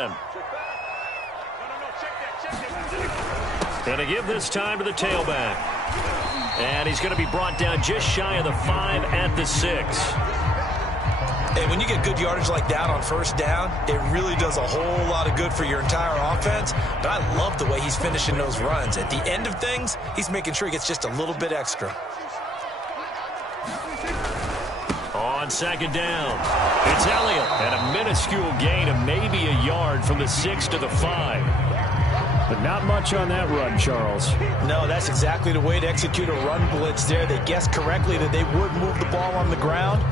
again. Going to give this time to the tailback. And he's going to be brought down just shy of the 5 at the 6. And when you get good yardage like that on first down, it really does a whole lot of good for your entire offense. But I love the way he's finishing those runs. At the end of things, he's making sure he gets just a little bit extra. On second down, it's Elliott. And a minuscule gain of maybe a yard from the 6 to the 5. But not much on that run, Charles. No, that's exactly the way to execute a run blitz there. They guessed correctly that they would move the ball on the ground,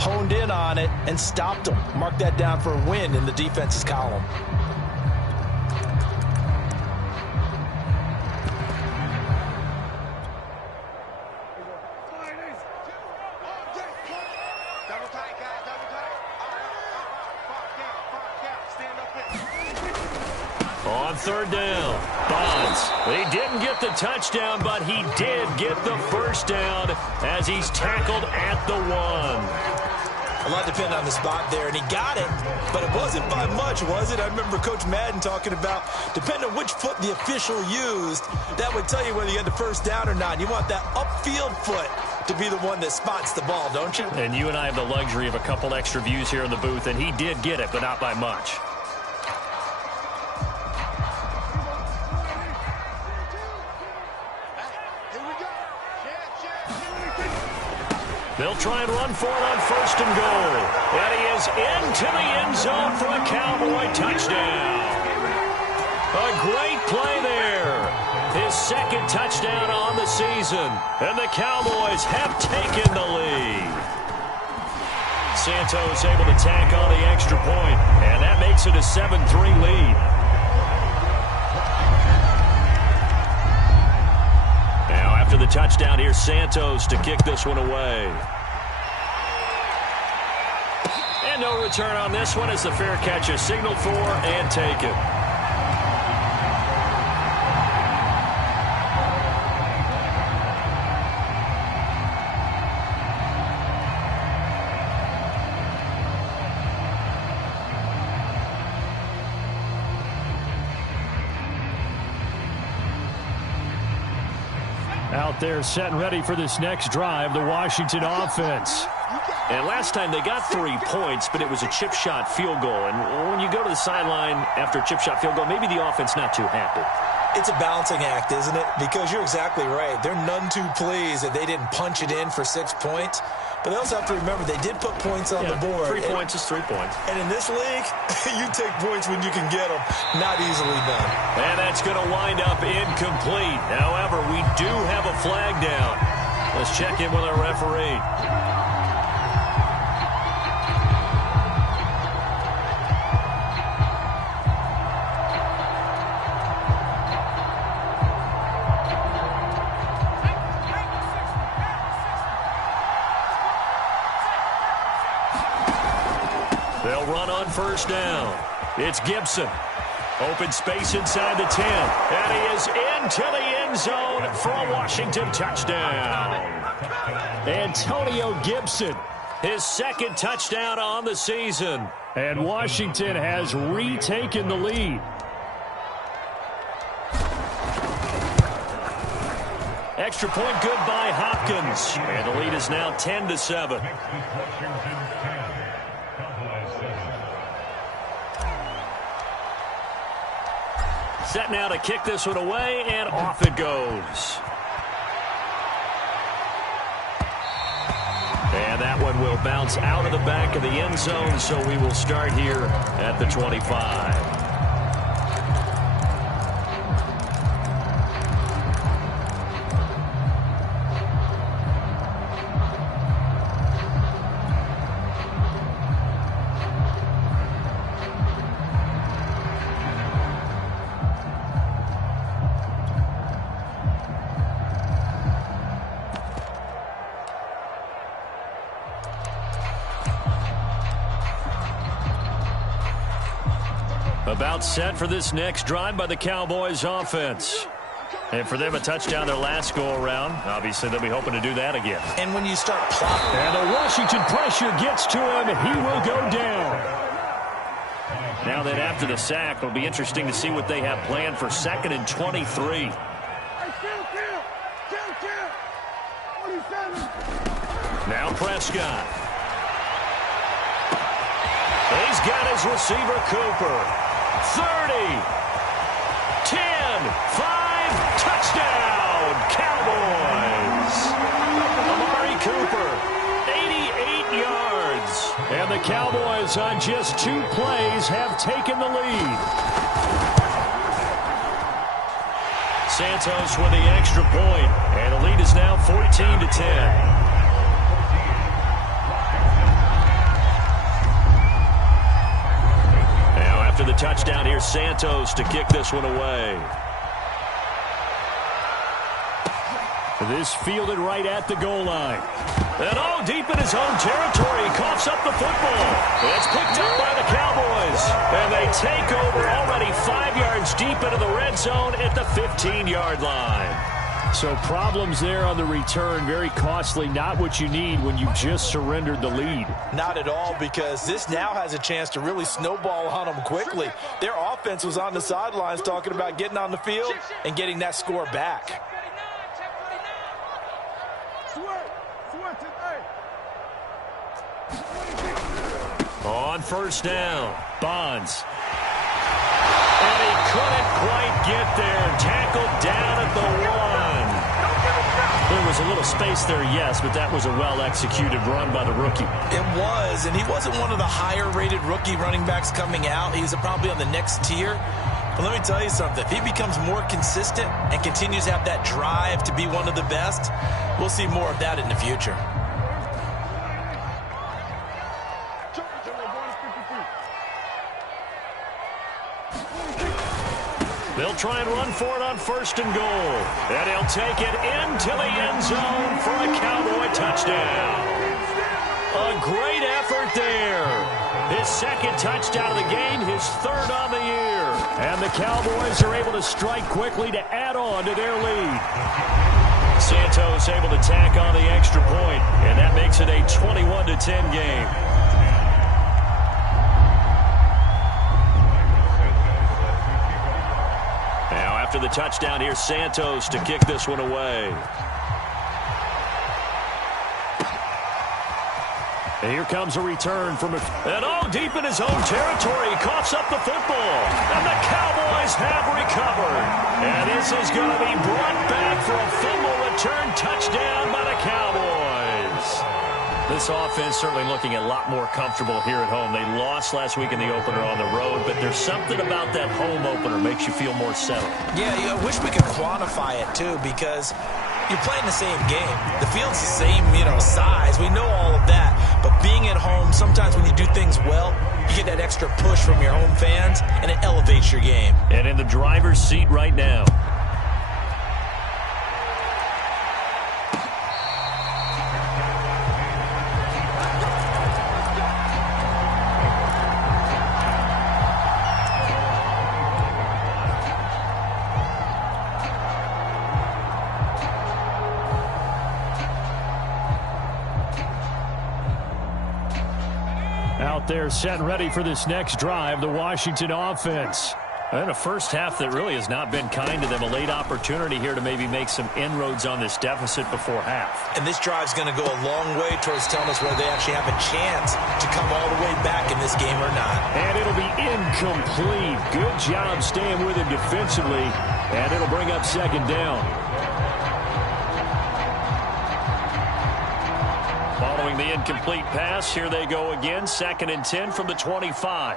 honed in on it, and stopped them. Mark that down for a win in the defense's column. On third down, Bonds. He didn't get the touchdown, but he did get the first down as he's tackled at the 1. A lot depended on the spot there, and he got it, but it wasn't by much, was it? I remember Coach Madden talking about, depending on which foot the official used, that would tell you whether you had the first down or not. You want that upfield foot to be the one that spots the ball, don't you? And you and I have the luxury of a couple extra views here in the booth, and he did get it, but not by much. They'll try and run for it on first and goal. And he is into the end zone for a Cowboy touchdown. A great play there. His second touchdown on the season. And the Cowboys have taken the lead. Santos able to tack on the extra point. And that makes it a 7-3 lead. Now after the touchdown, here's Santos to kick this one away. And no return on this one as the fair catch is signaled for and taken. Out there set and ready for this next drive, the Washington offense. And last time they got 3 points, but it was a chip shot field goal. And when you go to the sideline after a chip shot field goal, maybe the offense not too happy. It's a balancing act, isn't it? Because you're exactly right. They're none too pleased that they didn't punch it in for 6 points. But they also have to remember they did put points on the board. 3 points is 3 points. And in this league, you take points when you can get them. Not easily done. And that's going to wind up incomplete. However, we do have a flag down. Let's check in with our referee. They'll run on first down. It's Gibson. Open space inside the 10. And he is into the end zone for a Washington touchdown. Antonio Gibson. His second touchdown on the season. And Washington has retaken the lead. Extra point good by Hopkins. And the lead is now 10-7. Set now to kick this one away, and off it goes. And that one will bounce out of the back of the end zone, so we will start here at the 25. About set for this next drive by the Cowboys offense. And for them, a touchdown their last go-around. Obviously, they'll be hoping to do that again. And when you start plotting. And the Washington pressure gets to him. He will go down. Now then, after the sack, it'll be interesting to see what they have planned for 2nd and 23. Now Prescott. He's got his receiver, Cooper. 30, 10, 5, touchdown, Cowboys. Amari Cooper, 88 yards. And the Cowboys on just 2 plays have taken the lead. Santos with the extra point, and the lead is now 14-10. After the touchdown, here's Santos to kick this one away. This fielded right at the goal line. And all deep in his own territory. He coughs up the football. It's picked up by the Cowboys. And they take over already 5 yards deep into the red zone at the 15-yard line. So problems there on the return, very costly, not what you need when you just surrendered the lead. Not at all, because this now has a chance to really snowball on them quickly. Their offense was on the sidelines talking about getting on the field and getting that score back. On first down, Bonds. And he couldn't quite get there. Tackled down at the 1. There was a little space there, yes, but that was a well-executed run by the rookie. It was, and he wasn't one of the higher-rated rookie running backs coming out. He's probably on the next tier. But let me tell you something. If he becomes more consistent and continues to have that drive to be one of the best, we'll see more of that in the future. They'll try and run for it on 1st and goal. And he'll take it into the end zone for a Cowboy touchdown. A great effort there. His 2nd touchdown of the game, his 3rd on the year. And the Cowboys are able to strike quickly to add on to their lead. Santos able to tack on the extra point, and that makes it a 21-10 game. After the touchdown, here's Santos to kick this one away. And here comes a return from a... And all deep in his own territory, he coughs up the football. And the Cowboys have recovered. And this is going to be brought back for a fumble return touchdown by the Cowboys. This offense certainly looking a lot more comfortable here at home. They lost last week in the opener on the road, but there's something about that home opener makes you feel more settled. Yeah, I wish we could quantify it, too, because you're playing the same game. The field's the same, size. We know all of that. But being at home, sometimes when you do things well, you get that extra push from your home fans, and it elevates your game. And in the driver's seat right now. They're set and ready for this next drive, the Washington offense. And a first half that really has not been kind to them. A late opportunity here to maybe make some inroads on this deficit before half. And this drive's going to go a long way towards telling us whether they actually have a chance to come all the way back in this game or not. And it'll be incomplete. Good job staying with him defensively. And it'll bring up 2nd down. Following the incomplete pass, here they go again. 2nd and 10 from the 25.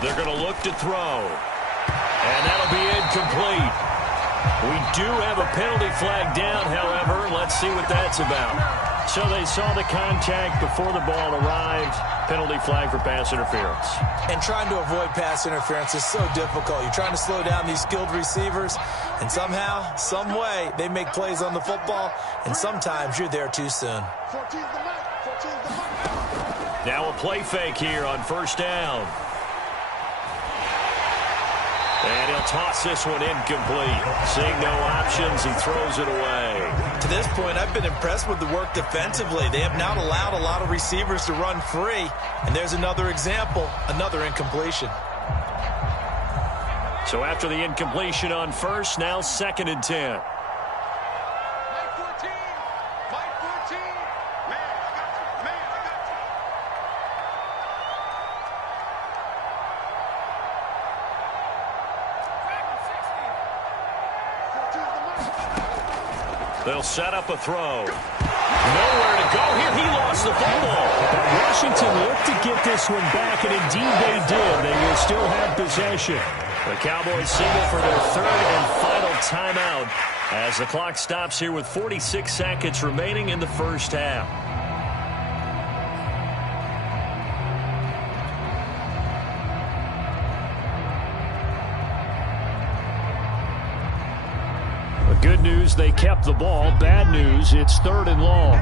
They're going to look to throw. And that'll be incomplete. We do have a penalty flag down, however. Let's see what that's about. So they saw the contact before the ball arrived. Penalty flag for pass interference. And trying to avoid pass interference is so difficult. You're trying to slow down these skilled receivers, and somehow, some way, they make plays on the football, and sometimes you're there too soon. Now a play fake here on 1st down. And he'll toss this one incomplete. Seeing no options, he throws it away. To this point, I've been impressed with the work defensively. They have not allowed a lot of receivers to run free. And there's another example, another incompletion. So after the incompletion on first, now 2nd and 10. They'll set up a throw. Nowhere to go here. He lost the football. But Washington looked to get this one back, and indeed they did. They will still have possession. The Cowboys signal for their 3rd and final timeout as the clock stops here with 46 seconds remaining in the first half. Good news, they kept the ball. Bad news, it's 3rd and long.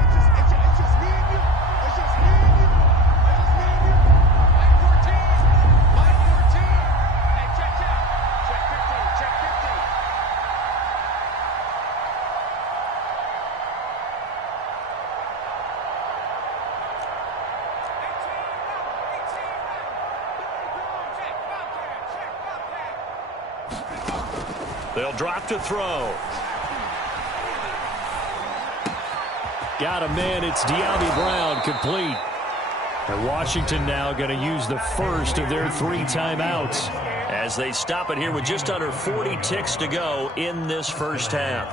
They'll drop to throw. Got a man, it's De'Ami Brown, complete. And Washington now going to use the first of their 3 timeouts. As they stop it here with just under 40 ticks to go in this first half.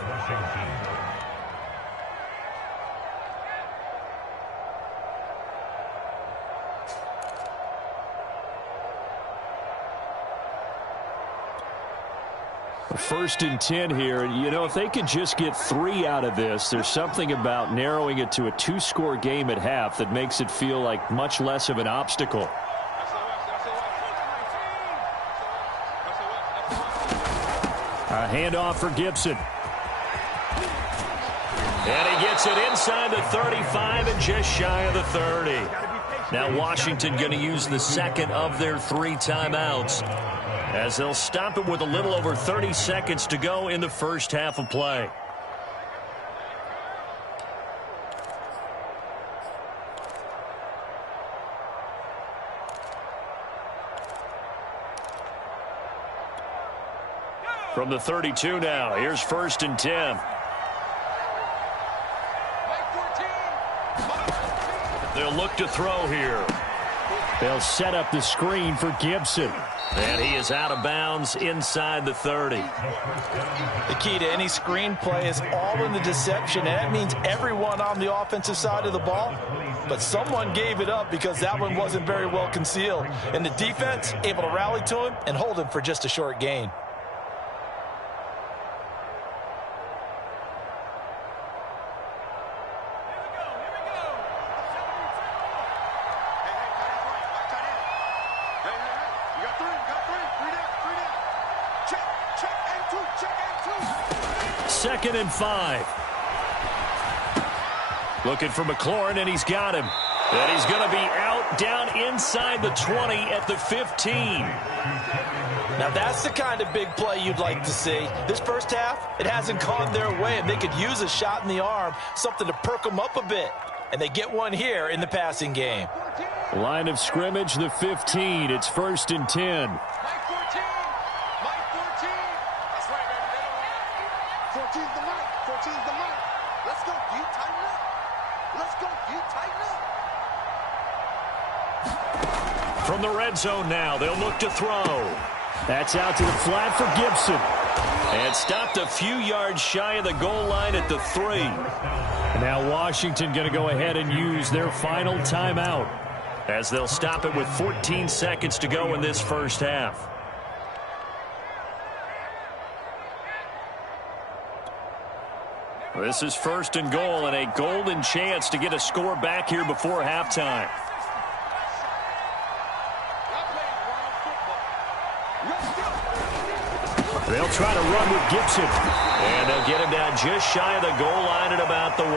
First and 10 here. You know, if they could just get 3 out of this, there's something about narrowing it to a 2-score game at half that makes it feel like much less of an obstacle. A handoff for Gibson. And he gets it inside the 35 and just shy of the 30. Now Washington going to use the 2nd of their 3 timeouts, as they'll stop it with a little over 30 seconds to go in the first half of play. From the 32 now, here's 1st and 10. They'll look to throw here. They'll set up the screen for Gibson. And he is out of bounds inside the 30. The key to any screen play is all in the deception, and that means everyone on the offensive side of the ball. But someone gave it up because that one wasn't very well concealed. And the defense able to rally to him and hold him for just a short gain. Second and 5. Looking for McLaurin, and he's got him. And he's going to be out down inside the 20 at the 15. Now that's the kind of big play you'd like to see. This first half, it hasn't gone their way, and they could use a shot in the arm, something to perk them up a bit. And they get one here in the passing game. Line of scrimmage, the 15. It's 1st and 10. From the red zone now, they'll look to throw. That's out to the flat for Gibson. And stopped a few yards shy of the goal line at the 3. And now Washington going to go ahead and use their final timeout, as they'll stop it with 14 seconds to go in this first half. This is 1st and goal, and a golden chance to get a score back here before halftime. They'll try to run with Gibson. And they'll get him down just shy of the goal line at about the 1.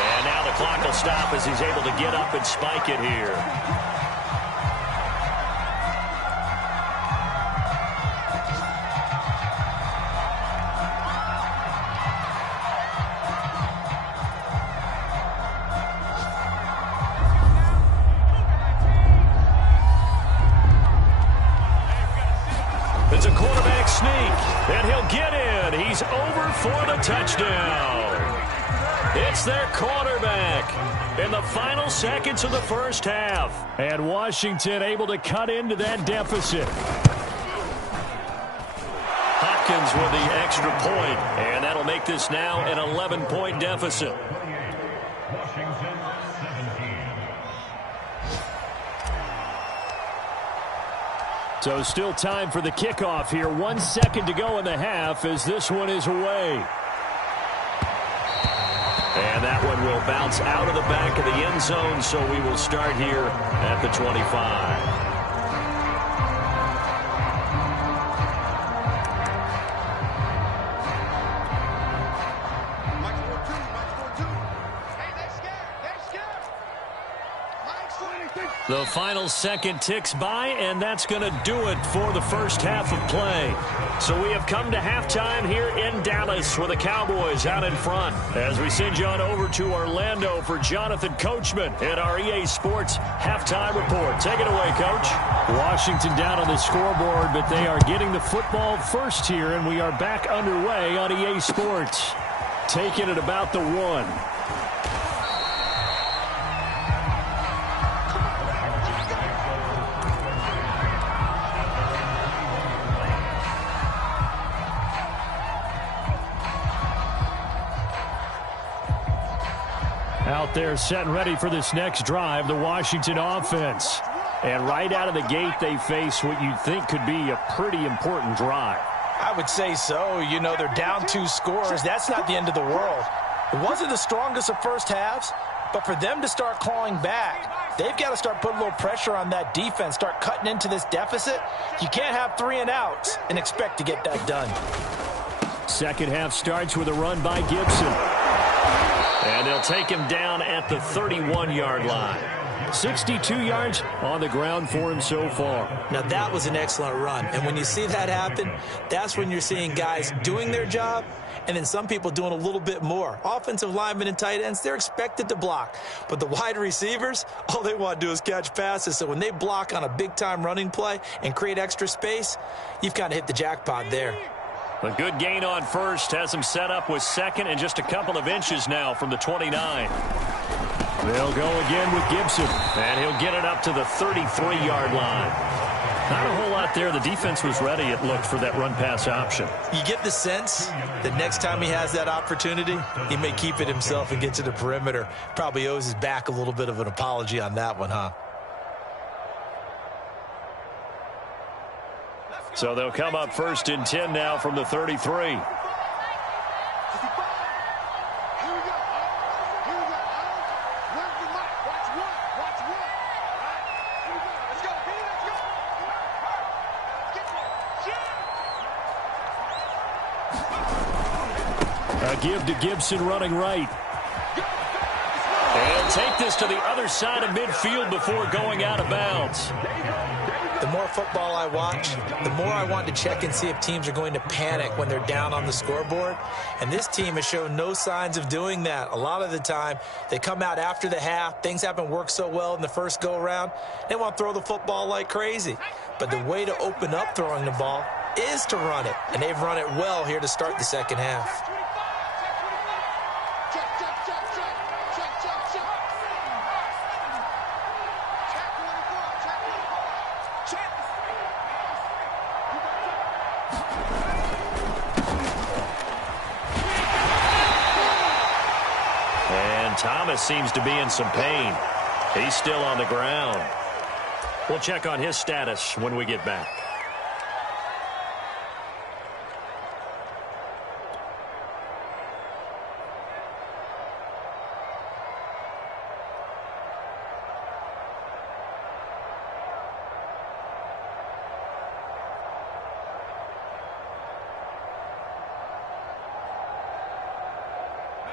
And now the clock will stop as he's able to get up and spike it here. for the touchdown. It's their quarterback in the final seconds of the first half. And Washington able to cut into that deficit. Hopkins with the extra point, and that'll make this now an 11-point deficit. So still time for the kickoff here. 1 second to go in the half as this one is away. And that one will bounce out of the back of the end zone, so we will start here at the 25. The final second ticks by, and that's going to do it for the first half of play. So we have come to halftime here in Dallas with the Cowboys out in front. As we send you on over to Orlando for Jonathan Coachman in our EA Sports halftime report. Take it away, Coach. Washington down on the scoreboard, but they are getting the football first here, and we are back underway on EA Sports. Taking it about the 1. Out there set and ready for this next drive, the Washington offense. And right out of the gate, they face what you'd think could be a pretty important drive. I would say so. You know, they're down 2 scores. That's not the end of the world. It wasn't the strongest of first halves, but for them to start clawing back, they've got to start putting a little pressure on that defense, start cutting into this deficit. You can't have 3 and outs and expect to get that done. Second half starts with a run by Gibson. And they'll take him down at the 31-yard line. 62 yards on the ground for him so far. Now, that was an excellent run. And when you see that happen, that's when you're seeing guys doing their job and then some people doing a little bit more. Offensive linemen and tight ends, they're expected to block. But the wide receivers, all they want to do is catch passes. So when they block on a big-time running play and create extra space, you've kind of hit the jackpot there. A good gain on first has him set up with second and just a couple of inches now from the 29. They'll go again with Gibson, and he'll get it up to the 33-yard line. Not a whole lot there. The defense was ready, it looked, for that run-pass option. You get the sense that next time he has that opportunity, he may keep it himself and get to the perimeter. Probably owes his back a little bit of an apology on that one, huh? So they'll come up 1st and 10 now from the 33. A give to Gibson running right. And take this to the other side of midfield before going out of bounds. The more football I watch, the more I want to check and see if teams are going to panic when they're down on the scoreboard. And this team has shown no signs of doing that. A lot of the time, they come out after the half. Things haven't worked so well in the first go-around. They want to throw the football like crazy. But the way to open up throwing the ball is to run it. And they've run it well here to start the second half. Thomas seems to be in some pain. He's still on the ground. We'll check on his status when we get back.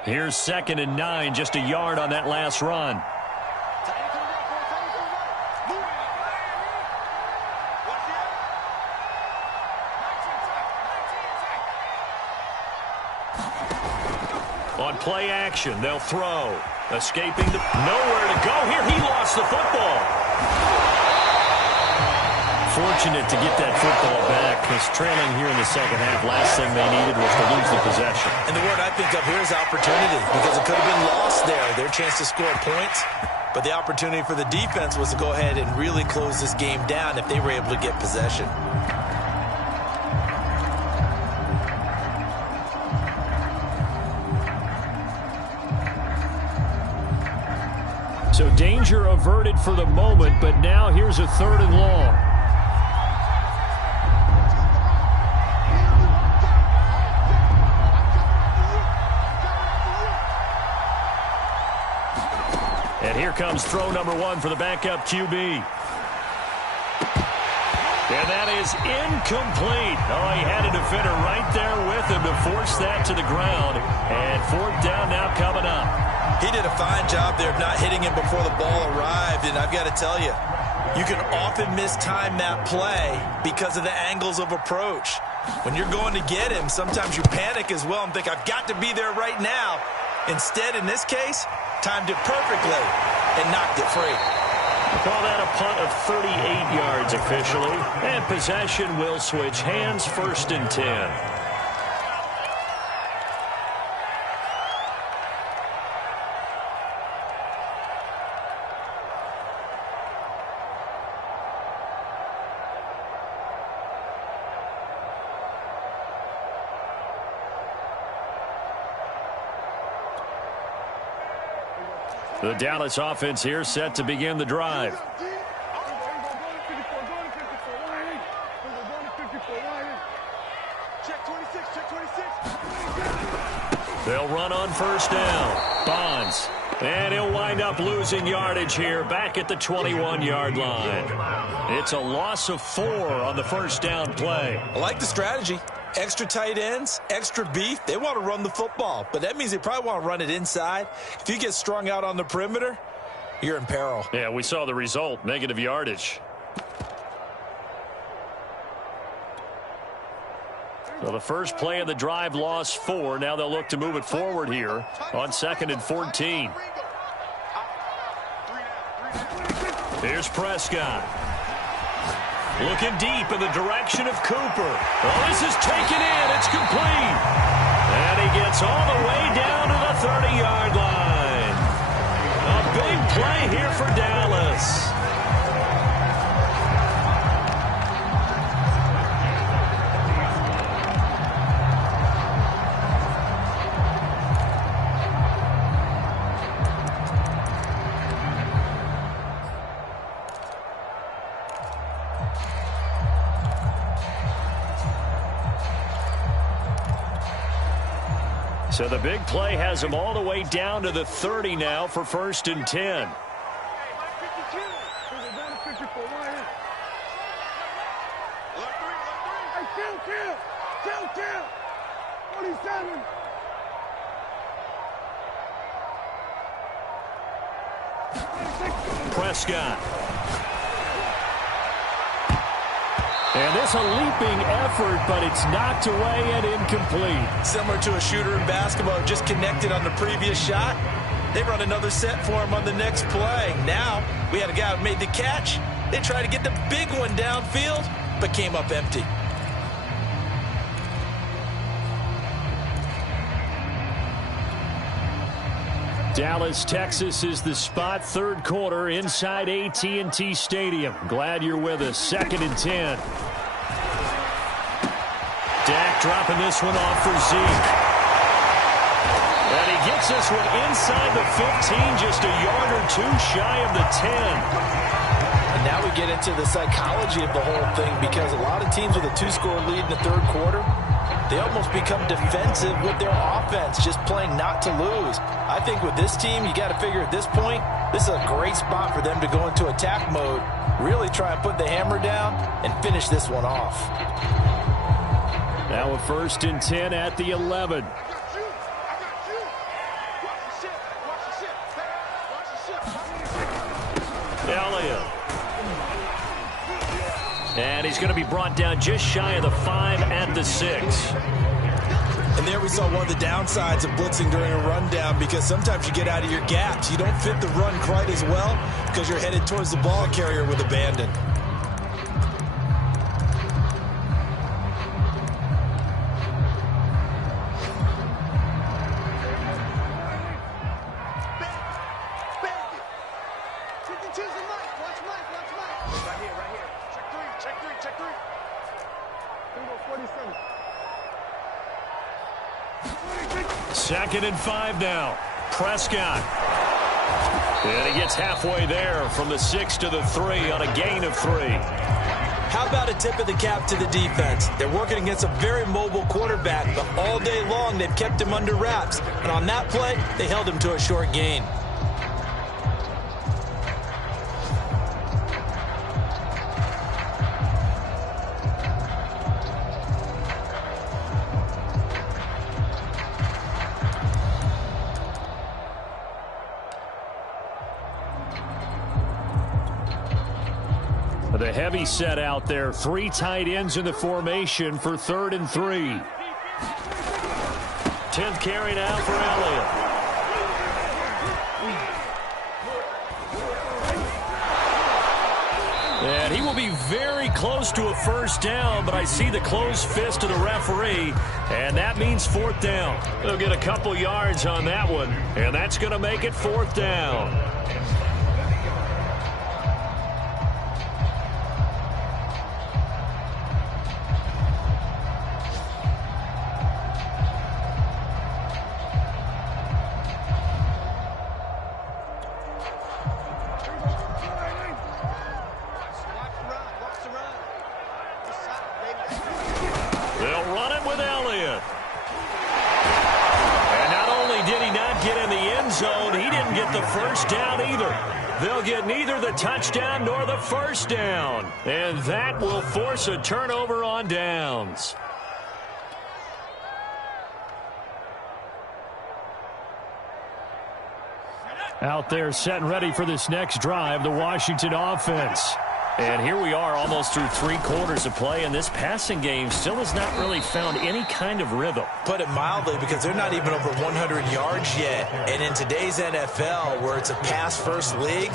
Here's 2nd and 9, just a yard on that last run. On play action, they'll throw. Escaping the... Nowhere to go here. He lost the football. Fortunate to get that football back, because trailing here in the second half, last thing they needed was to lose the possession. And the word I think of here is opportunity, because it could have been lost there. Their chance to score points, but the opportunity for the defense was to go ahead and really close this game down if they were able to get possession. So danger averted for the moment, but now here's a 3rd and long. And here comes throw number 1 for the backup QB. And that is incomplete. Oh, he had a defender right there with him to force that to the ground. And 4th down now coming up. He did a fine job there of not hitting him before the ball arrived, and I've got to tell you, you can often mistime that play because of the angles of approach. When you're going to get him, sometimes you panic as well and think, I've got to be there right now. Instead, in this case, timed it perfectly and knocked it free. We'll call that a punt of 38 yards officially, and possession will switch hands, 1st and 10. The Dallas offense here set to begin the drive. They'll run on 1st down. Bonds. And he'll wind up losing yardage here back at the 21-yard line. It's a loss of 4 on the 1st down play. I like the strategy. Extra tight ends, extra beef. They want to run the football, but that means they probably want to run it inside. If you get strung out on the perimeter, you're in peril. Yeah, we saw the result, negative yardage. So the first play of the drive lost 4. Now they'll look to move it forward here on 2nd and 14. Here's Prescott. Looking deep in the direction of Cooper. Oh, this is taken in. It's complete. And he gets all the way down to the 30-yard line. A big play here for Dallas. So the big play has him all the way down to the 30 now for 1st and 10. Prescott. And this a leaping effort, but it's knocked away and incomplete. Similar to a shooter in basketball, just connected on the previous shot. They run another set for him on the next play. Now, we had a guy who made the catch. They tried to get the big one downfield, but came up empty. Dallas, Texas is the spot. 3rd quarter inside AT&T Stadium. Glad you're with us. 2nd and 10. Dak dropping this one off for Zeke. And he gets this one inside the 15, just a yard or 2 shy of the 10. And now we get into the psychology of the whole thing, because a lot of teams with a 2-score lead in the 3rd quarter, they almost become defensive with their offense, just playing not to lose. I think with this team, you got to figure at this point, this is a great spot for them to go into attack mode, really try and put the hammer down and finish this one off. Now a 1st and 10 at the 11. Elliott. And he's going to be brought down just shy of the 5 at the 6. And there we saw one of the downsides of blitzing during a rundown, because sometimes you get out of your gaps. You don't fit the run quite as well because you're headed towards the ball carrier with abandon. 2nd and 5 now. Prescott. And he gets halfway there from the 6 to the 3 on a gain of 3. How about a tip of the cap to the defense? They're working against a very mobile quarterback, but all day long they've kept him under wraps. And on that play, they held him to a short gain. The heavy set out there. 3 tight ends in the formation for 3rd and 3. 10th carry now for Elliott. And he will be very close to a first down, but I see the closed fist of the referee, and that means 4th down. They'll get a couple yards on that one, and that's going to make it 4th down. They'll get neither the touchdown nor the first down. And that will force a turnover on downs. Out there set and ready for this next drive, the Washington offense. And here we are almost through 3 quarters of play, and this passing game still has not really found any kind of rhythm. Put it mildly, because they're not even over 100 yards yet. And in today's NFL, where it's a pass-first league,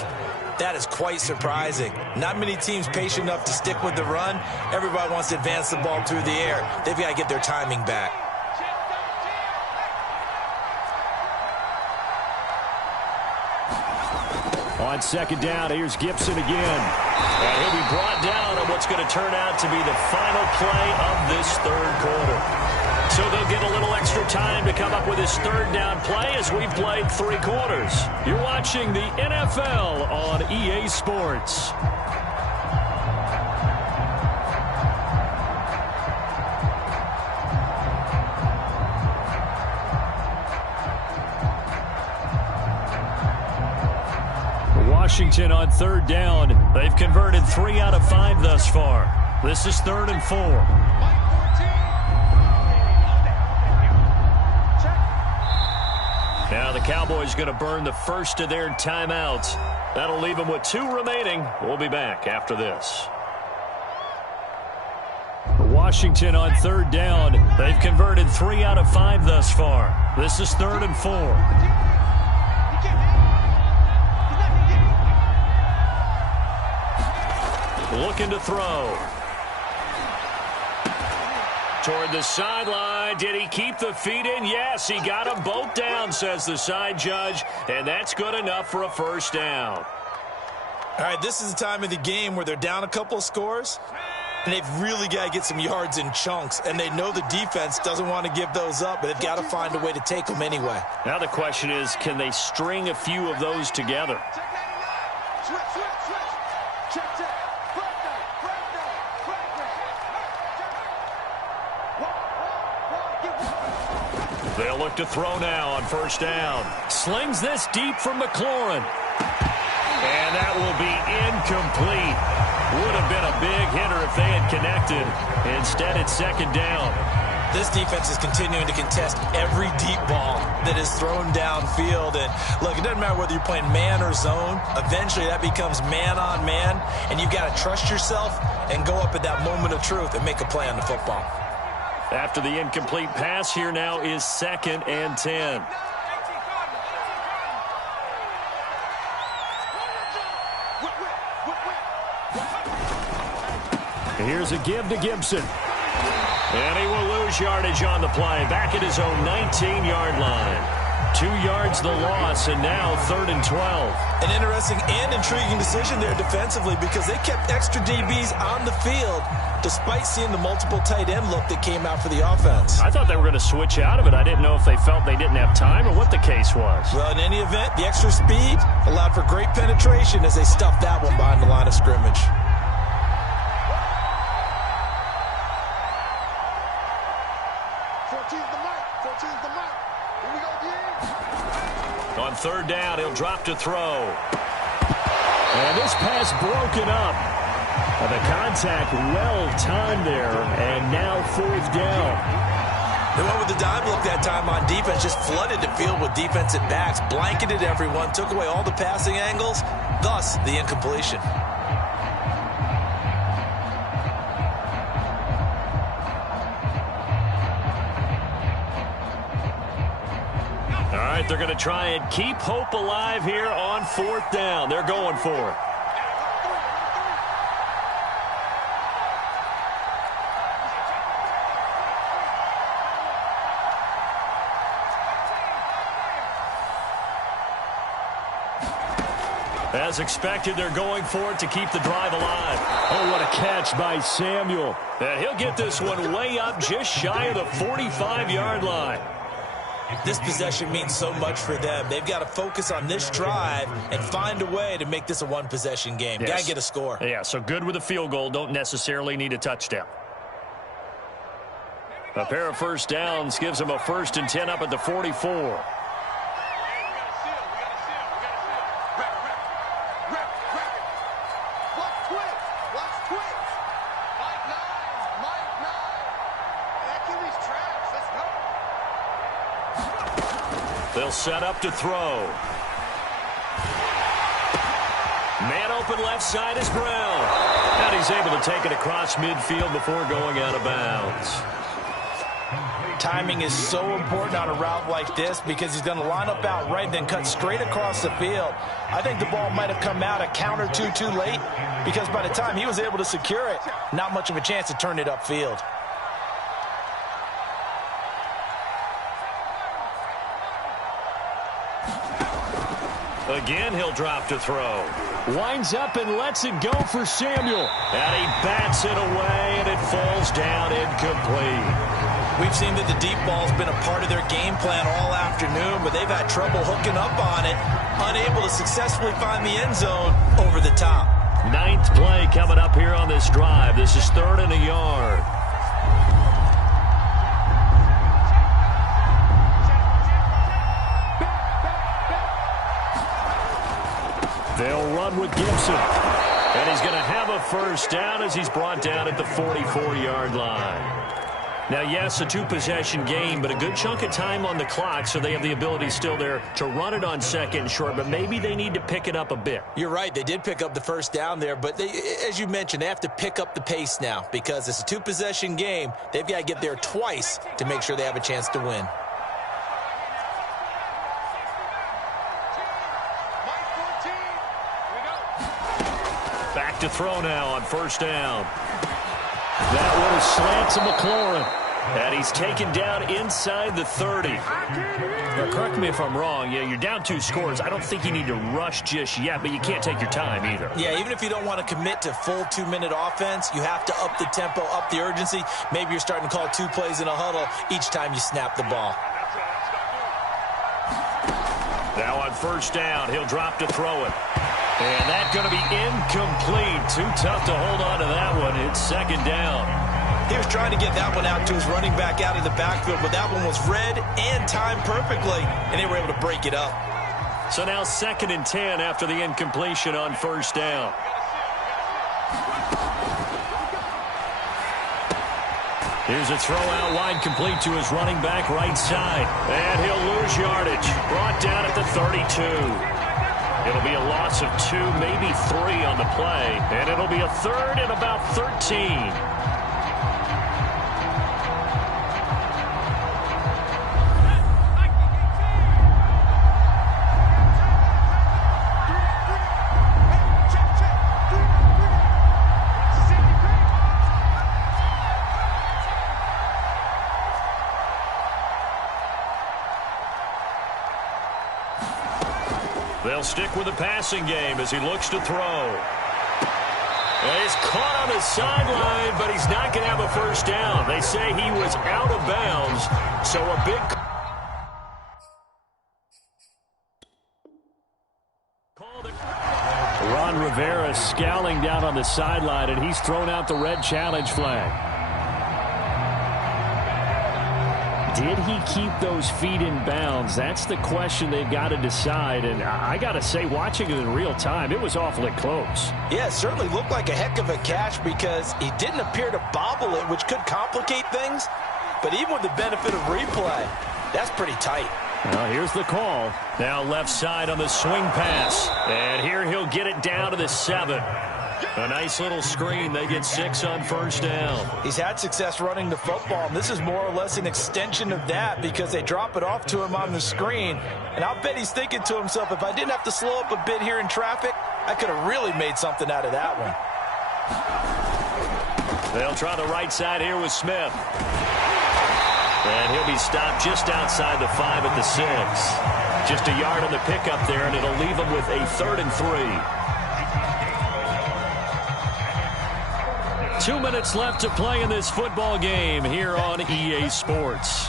that is quite surprising. Not many teams patient enough to stick with the run. Everybody wants to advance the ball through the air. They've got to get their timing back. On 2nd down, here's Gibson again. And he'll be brought down on what's going to turn out to be the final play of this 3rd quarter. So they'll get a little extra time to come up with his 3rd down play as we've played 3 quarters. You're watching the NFL on EA Sports. Washington on 3rd down. They've converted 3 out of 5 thus far. This is 3rd and 4. Now the Cowboys going to burn the first of their timeouts. That'll leave them with 2 remaining. We'll be back after this. Washington on 3rd down. They've converted 3 out of 5 thus far. This is 3rd and 4. Looking to throw. Toward the sideline. Did he keep the feet in? Yes, he got them both down, says the side judge. And that's good enough for a first down. All right, this is the time of the game where they're down a couple of scores. And they've really got to get some yards in chunks. And they know the defense doesn't want to give those up, but they've got to find a way to take them anyway. Now the question is, can they string a few of those together? They'll look to throw now on 1st down. Slings this deep from McLaurin. And that will be incomplete. Would have been a big hitter if they had connected. Instead, it's 2nd down. This defense is continuing to contest every deep ball that is thrown downfield. And, look, it doesn't matter whether you're playing man or zone. Eventually, that becomes man-on-man. And you've got to trust yourself and go up at that moment of truth and make a play on the football. After the incomplete pass, here now is 2nd and 10. Here's a give to Gibson. And he will lose yardage on the play. Back at his own 19-yard line. 2 yards the loss, and now 3rd and 12. An interesting and intriguing decision there defensively because they kept extra DBs on the field despite seeing the multiple tight end look that came out for the offense. I thought they were going to switch out of it. I didn't know if they felt they didn't have time or what the case was. Well, in any event, the extra speed allowed for great penetration as they stuffed that one behind the line of scrimmage. On 3rd down, he'll drop to throw. And this pass broken up. The contact well-timed there, and now 4th down. They went with the dime look that time on defense, just flooded the field with defensive backs, blanketed everyone, took away all the passing angles, thus the incompletion. All right, they're going to try and keep hope alive here on 4th down. They're going for it. As expected, they're going for it to keep the drive alive. Oh, what a catch by Samuel. And he'll get this one way up just shy of the 45-yard line. This possession means so much for them. They've got to focus on this drive and find a way to make this a one-possession game. Yes. Got to get a score. Yeah, so good with a field goal. Don't necessarily need a touchdown. A pair of first downs gives them a 1st and 10 up at the 44. They'll set up to throw. Man open left side is Brown. And he's able to take it across midfield before going out of bounds. Timing is so important on a route like this because he's going to line up out right, then cut straight across the field. I think the ball might have come out a count or two too late because by the time he was able to secure it, not much of a chance to turn it upfield. Again, he'll drop to throw. Winds up and lets it go for Samuel. And he bats it away, and it falls down incomplete. We've seen that the deep ball's been a part of their game plan all afternoon, but they've had trouble hooking up on it, unable to successfully find the end zone over the top. 9th play coming up here on this drive. This is 3rd and a yard. They'll run with Gibson. And he's going to have a first down as he's brought down at the 44-yard line. Now, yes, a 2-possession game, but a good chunk of time on the clock, so they have the ability still there to run it on 2nd and short, but maybe they need to pick it up a bit. You're right. They did pick up the first down there, but they, as you mentioned, they have to pick up the pace now because it's a 2-possession game. They've got to get there twice to make sure they have a chance to win. Back to throw now on 1st down. That one is slant to McLaurin. And he's taken down inside the 30. Now, correct me if I'm wrong. Yeah, you're down 2 scores. I don't think you need to rush just yet, but you can't take your time either. Yeah, even if you don't want to commit to full 2-minute offense, you have to up the tempo, up the urgency. Maybe you're starting to call 2 plays in a huddle each time you snap the ball. Now on 1st down, he'll drop to throw it. And that's going to be incomplete. Too tough to hold on to that one. It's 2nd down. He was trying to get that one out to his running back out of the backfield, but that one was read and timed perfectly, and they were able to break it up. So now 2nd and 10 after the incompletion on 1st down. Here's a throw out wide, complete to his running back right side. And he'll lose yardage. Brought down at the 32. It'll be a loss of 2, maybe 3 on the play. And it'll be a 3rd and about 13. They'll stick with the passing game as he looks to throw. And he's caught on the sideline, but he's not going to have a first down. They say he was out of bounds, so a big call. Ron Rivera scowling down on the sideline, and he's thrown out the red challenge flag. Did he keep those feet in bounds? That's the question they've got to decide. And I got to say, watching it in real time, it was awfully close. Yeah, it certainly looked like a heck of a catch because he didn't appear to bobble it, which could complicate things. But even with the benefit of replay, that's pretty tight. Well, here's the call. Now left side on the swing pass. And here he'll get it down to the 7. A nice little screen. They get 6 on first down. He's had success running the football, and this is more or less an extension of that because they drop it off to him on the screen. And I'll bet he's thinking to himself, if I didn't have to slow up a bit here in traffic, I could have really made something out of that one. They'll try the right side here with Smith. And he'll be stopped just outside the 5 at the 6. Just a yard on the pickup there, and it'll leave him with a 3rd and 3. 2 minutes left to play in this football game here on EA Sports.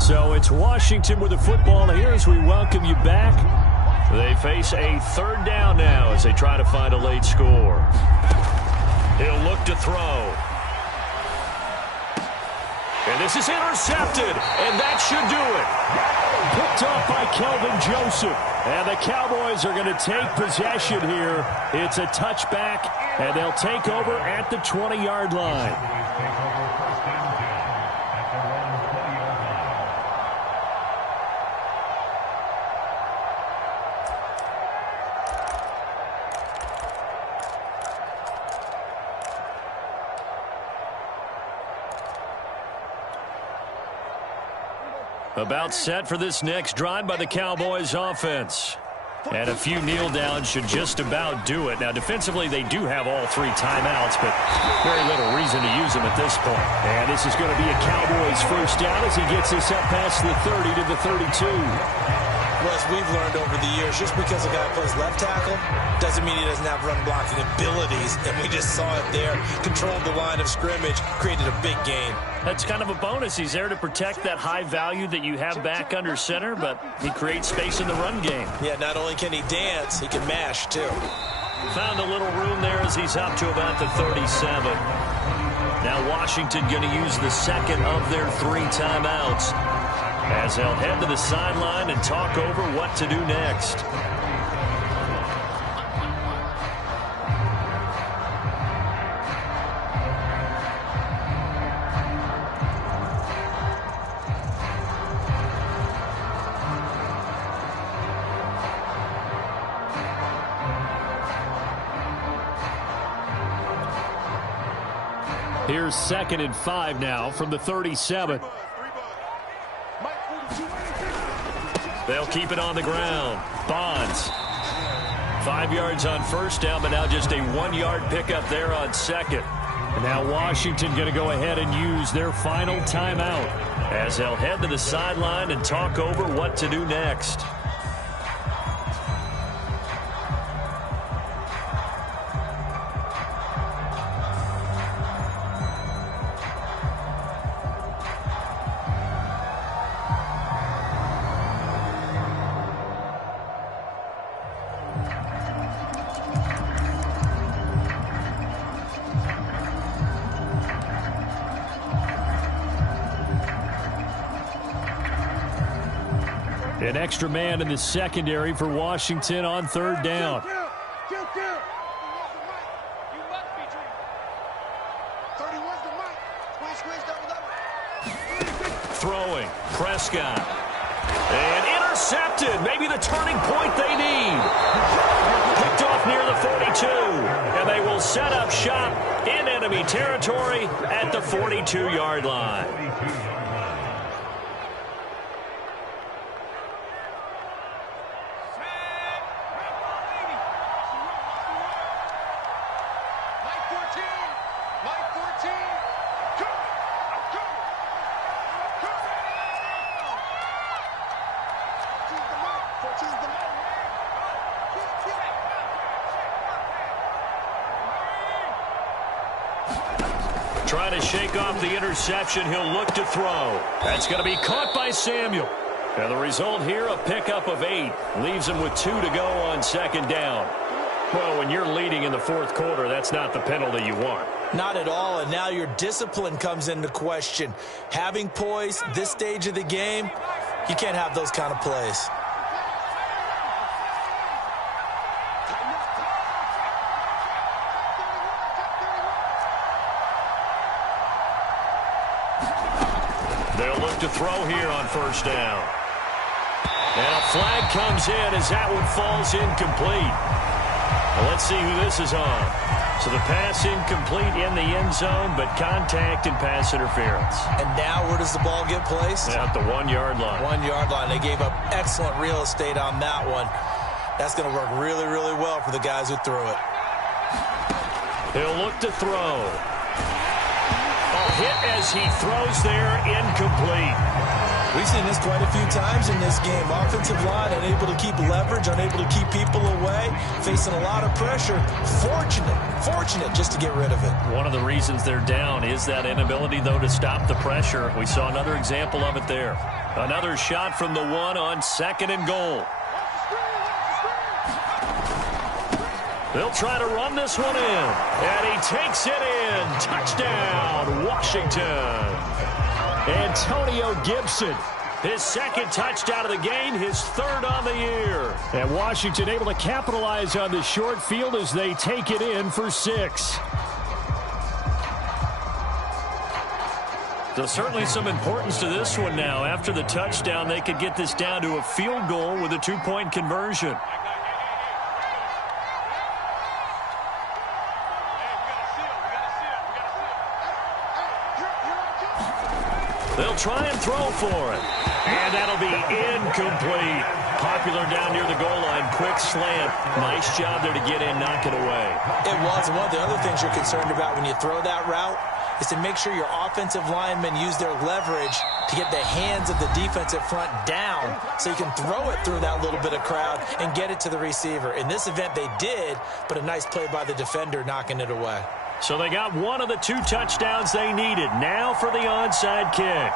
So it's Washington with the football here as we welcome you back. They face a 3rd down now as they try to find a late score. He'll look to throw. And this is intercepted, and that should do it. Picked off by Kelvin Joseph. And the Cowboys are going to take possession here. It's a touchback, and they'll take over at the 20-yard line. About set for this next drive by the Cowboys offense. And a few kneel downs should just about do it. Now, defensively, they do have all 3 timeouts, but very little reason to use them at this point. And this is going to be a Cowboys first down as he gets this up past the 30 to the 32. Russ, we've learned over the years, just because a guy plays left tackle doesn't mean he doesn't have run-blocking abilities. And we just saw it there. Controlled the line of scrimmage, created a big gain. That's kind of a bonus. He's there to protect that high value that you have back under center, but he creates space in the run game. Yeah, not only can he dance, he can mash, too. Found a little room there as he's up to about the 37. Now Washington going to use the second of their 3 timeouts as they'll head to the sideline and talk over what to do next. Here's 2nd and 5 now from the 37. They'll keep it on the ground. Bonds. 5 yards on first down, but now just a 1-yard pickup there on 2nd. And now Washington going to go ahead and use their final timeout as they'll head to the sideline and talk over what to do next. An extra man in the secondary for Washington on 3rd down. Throwing. Prescott. And intercepted. Maybe the turning point they need. Picked off near the 42. And they will set up shop in enemy territory at the 42-yard line. shake off the interception. He'll look to throw. That's going to be caught by Samuel. And the result here, a pickup of 8. Leaves him with 2 to go on second down. Well, when you're leading in the fourth quarter, that's not the penalty you want. Not at all, and now your discipline comes into question. Having poise this stage of the game, you can't have those kind of plays. They'll look to throw here on first down. And a flag comes in as that one falls incomplete. Well, let's see who this is on. So the pass incomplete in the end zone, but contact and pass interference. And now where does the ball get placed? At the 1-yard line. 1-yard line. They gave up excellent real estate on that one. That's going to work really, really well for the guys who threw it. He'll look to throw. A hit as he throws there, incomplete. We've seen this quite a few times in this game. Offensive line unable to keep leverage, unable to keep people away, facing a lot of pressure. Fortunate just to get rid of it. One of the reasons they're down is that inability, though, to stop the pressure. We saw another example of it there. Another shot from the 1 on 2nd and goal. They'll try to run this one in. And he takes it in. Touchdown, Washington. Antonio Gibson, his 2nd touchdown of the game, his 3rd on the year. And Washington able to capitalize on the short field as they take it in for 6. So certainly some importance to this one now. After the touchdown, they could get this down to a field goal with a 2-point conversion. They'll try and throw for it. And that'll be incomplete. Popular down near the goal line. Quick slant. Nice job there to get in, knock it away. It was. One of the other things you're concerned about when you throw that route is to make sure your offensive linemen use their leverage to get the hands of the defensive front down so you can throw it through that little bit of crowd and get it to the receiver. In this event, they did, but a nice play by the defender knocking it away. So they got one of the 2 touchdowns they needed. Now for the onside kick.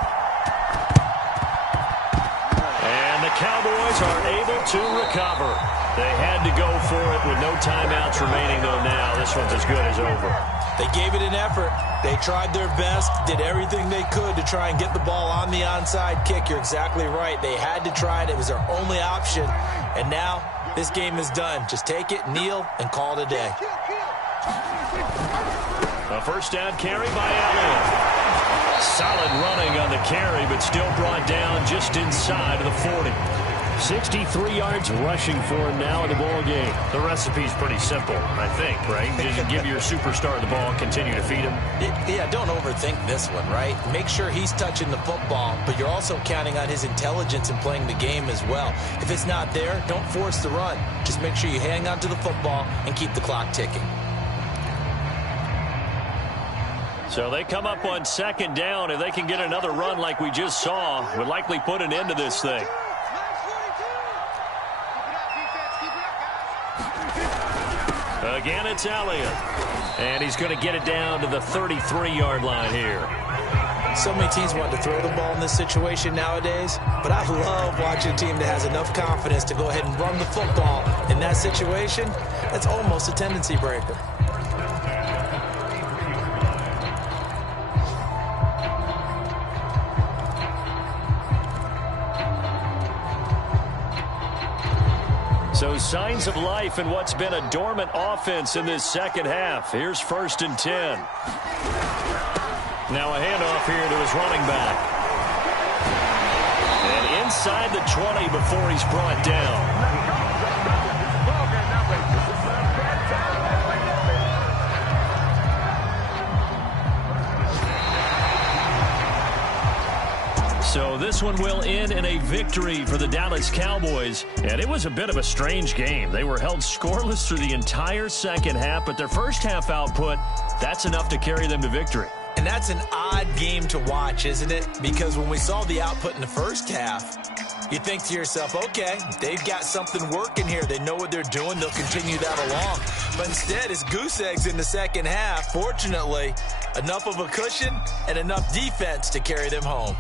And the Cowboys are able to recover. They had to go for it with no timeouts remaining, though now this one's as good as over. They gave it an effort. They tried their best, did everything they could to try and get the ball on the onside kick. You're exactly right. They had to try it. It was their only option. And now this game is done. Just take it, kneel, and call it a day. A first down carry by Elliott. Solid running on the carry, but still brought down just inside of the 40. 63 yards rushing for him now in the ball game. The recipe's pretty simple, I think, right? Just give your superstar the ball, continue to feed him. Yeah, don't overthink this one, right? Make sure he's touching the football, but you're also counting on his intelligence in playing the game as well. If it's not there, don't force the run. Just make sure you hang on to the football and keep the clock ticking. So they come up on 2nd down. If they can get another run like we just saw, would likely put an end to this thing. Again, it's Elliott. And he's going to get it down to the 33-yard line here. So many teams want to throw the ball in this situation nowadays, but I love watching a team that has enough confidence to go ahead and run the football in that situation. That's almost a tendency breaker. So signs of life in what's been a dormant offense in this second half. Here's 1st and 10. Now a handoff here to his running back. And inside the 20 before he's brought down. So this one will end in a victory for the Dallas Cowboys. And it was a bit of a strange game. They were held scoreless through the entire second half, but their first half output, that's enough to carry them to victory. And that's an odd game to watch, isn't it? Because when we saw the output in the first half, you think to yourself, okay, they've got something working here. They know what they're doing. They'll continue that along. But instead, it's goose eggs in the second half. Fortunately, Enough of a cushion and enough defense to carry them home.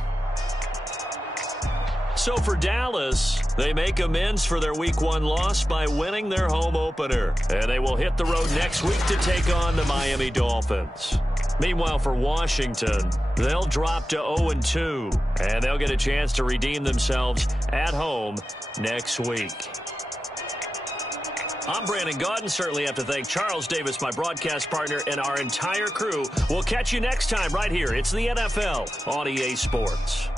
So for Dallas, they make amends for their Week 1 loss by winning their home opener. And they will hit the road next week to take on the Miami Dolphins. Meanwhile, for Washington, they'll drop to 0-2, and they'll get a chance to redeem themselves at home next week. I'm Brandon Gaudin. Certainly have to thank Charles Davis, my broadcast partner, and our entire crew. We'll catch you next time right here. It's the NFL on EA Sports.